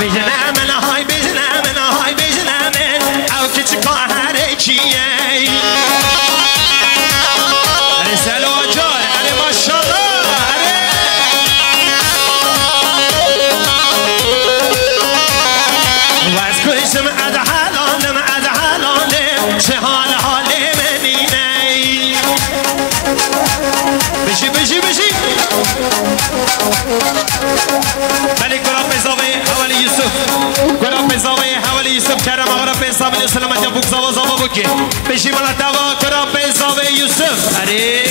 بجنام هاي بجنام هاي بجنام او كتك هركيه رسالة وجار علي ما شاء الله واز كل معد حالان معد حالان شهال حالي منيني بشي بشي بشي ملك رب زاوي حوالي يوسف رب زاوي حوالي يوسف كرم رب زاوي سلامت يبوك زاوا زاوا بوكي بشي ملا توا رب زاوي يوسف أري